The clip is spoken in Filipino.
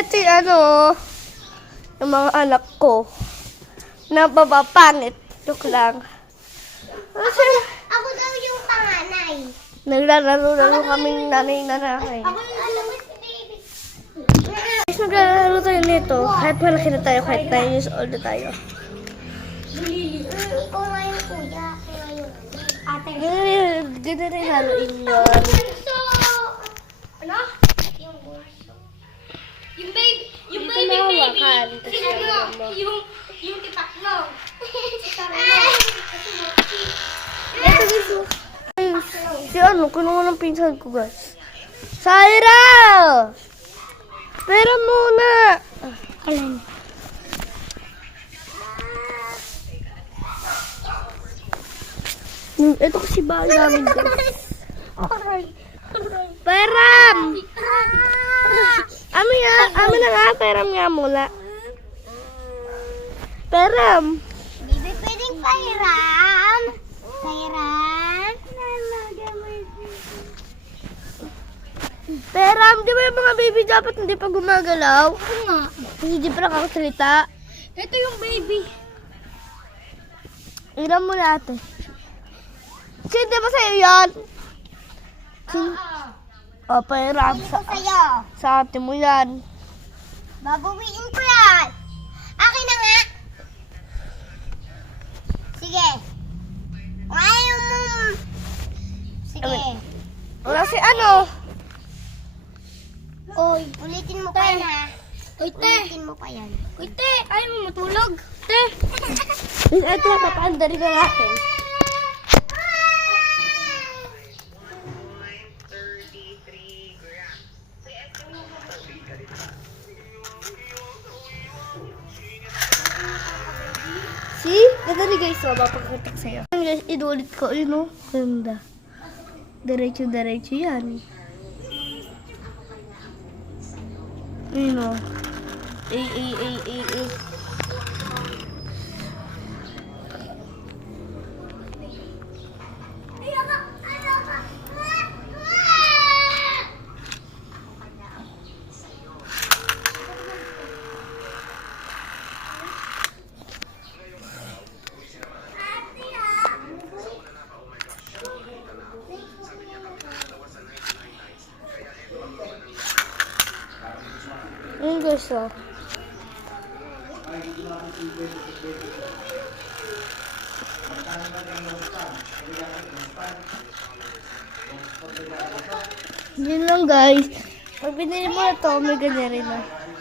ito yung yung mga anak ko. Na babapangit. Joke lang. Kasi, Ako daw yung panganay. naglalaro kaming nanay-nanay. Ako yung baby. Guys, naglalaro tayo nito. Kahit malaki na tayo, kahit 9 years old na tayo. Ikaw nga yung kuya. Ako nga yung ate. Ganda rin haluin yun. Burso! Ano? Yung burso. Yung baby. Yung Dito baby mahawakan. baby. Yung tipaklong. Ito guys, si kuno ng pinsan ko guys. Saira! Pera muna! Alin? Ito kasi bahay namin guys. Peram! Amin na nga, peram nga mula. Peram! Bibi, pwedeng pairam. Pairam. Peram, di ba yung mga baby dapat hindi pa gumagalaw? Oo nga. Kasi di pa nakakasalita. Ito yung baby. Iram mo na ate. Kasi di ba sa'yo yan? O, peram. Ito sa'yo. Sa ate mo yan. Babawiin ko yan. Akin na nga. Sige. Ayaw mo. Sige. Wala si Oy, ulitin mo pa yan ha. Oy, te. Ulitin mo pa yan. Oy, te. Ayaw mo matulog. Te. Ito, papaanda rin na natin. See? Ganda rin guys, mapapagkatak sa'yo. Guys, inulit ko, ganda. Diretso-diretso yan. Eh. Yun guys, Yun lang guys. Pag binili mo na to, may ganyan rin na.